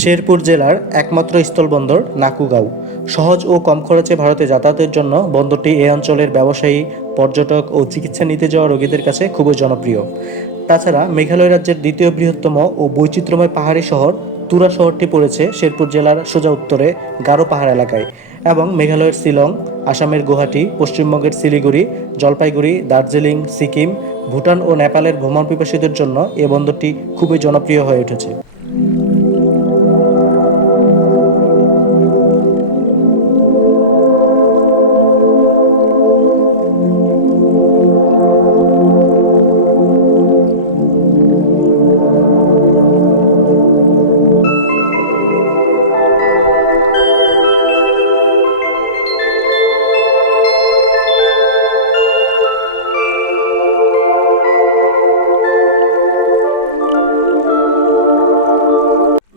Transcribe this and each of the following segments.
শেরপুর জেলার একমাত্র স্থলবন্দর নাকুগাঁও। সহজ ও কম খরচে ভারতে যাতায়াতের জন্য বন্দরটি এ অঞ্চলের ব্যবসায়ী, পর্যটক ও চিকিৎসা নিতে যাওয়া রোগীদের কাছে খুবই জনপ্রিয়। তাছাড়া মেঘালয় রাজ্যের দ্বিতীয় বৃহত্তম ও বৈচিত্র্যময় পাহাড়ি শহর তুরা শহরটি পড়েছে শেরপুর জেলার সোজা উত্তরে গারো পাহাড় এলাকায় এবং মেঘালয়ের শিলং, আসামের গুয়াহাটি, পশ্চিমবঙ্গের শিলিগুড়ি, জলপাইগুড়ি, দার্জিলিং, সিকিম, ভুটান ও নেপালের ভ্রমণ পিপাসীদের জন্য এ বন্দরটি খুবই জনপ্রিয় হয়ে উঠেছে।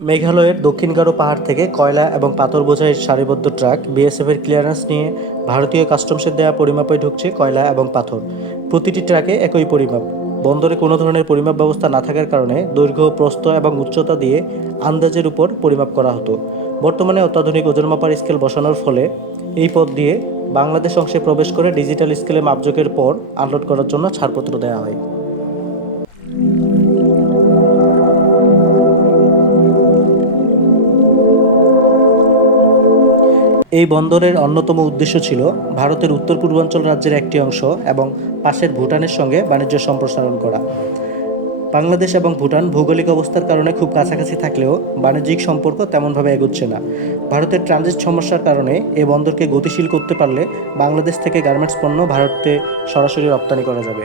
মেঘালয়ের দক্ষিণ গারো পাহাড় থেকে কয়লা এবং পাথর বোঝাই সারিবদ্ধ ট্রাক বিএসএফের ক্লিয়ারেন্স নিয়ে ভারতীয় কাস্টমসের দেওয়া পরিমাপে ঢুকছে কয়লা এবং পাথর। প্রতিটি ট্রাকে একই পরিমাপ। বন্দরে কোনো ধরনের পরিমাপ ব্যবস্থা না থাকার কারণে দৈর্ঘ্য, প্রস্থ এবং উচ্চতা দিয়ে আন্দাজের উপর পরিমাপ করা হতো। বর্তমানে অত্যাধুনিক ওজন মাপার স্কেল বসানোর ফলে এই পথ দিয়ে বাংলাদেশ অংশে প্রবেশ করে ডিজিটাল স্কেলে মাপযোগের পর আনলোড করার জন্য ছাড়পত্র দেওয়া হয়। এই বন্দরের অন্যতম উদ্দেশ্য ছিল ভারতের উত্তর পূর্বাঞ্চল রাজ্যের একটি অংশ এবং পাশের ভুটানের সঙ্গে বাণিজ্য সম্প্রসারণ করা। বাংলাদেশ এবং ভুটান ভৌগোলিক অবস্থার কারণে খুব কাছাকাছি থাকলেও বাণিজ্যিক সম্পর্ক তেমনভাবে এগোচ্ছে না। ভারতের ট্রানজিট সমস্যার কারণে এ বন্দরকে গতিশীল করতে পারলে বাংলাদেশ থেকে গার্মেন্টস পণ্য ভারতে সরাসরি রপ্তানি করা যাবে।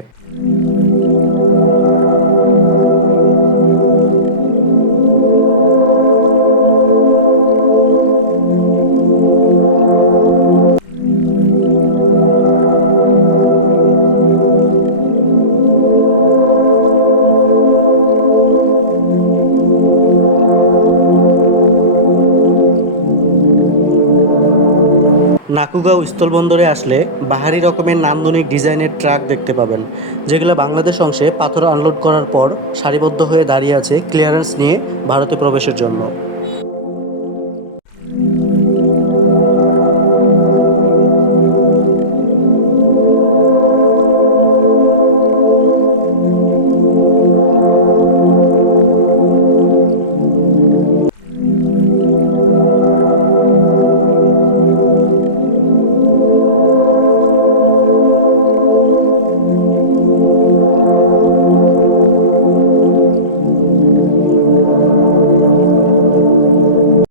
নাকুগাঁও স্থলবন্দরে আসলে বাহারি রকমের নান্দনিক ডিজাইনের ট্রাক দেখতে পাবেন, যেগুলো বাংলাদেশ অংশে পাথর আনলোড করার পর সারিবদ্ধ হয়ে দাঁড়িয়ে আছে ক্লিয়ারেন্স নিয়ে ভারতে প্রবেশের জন্য।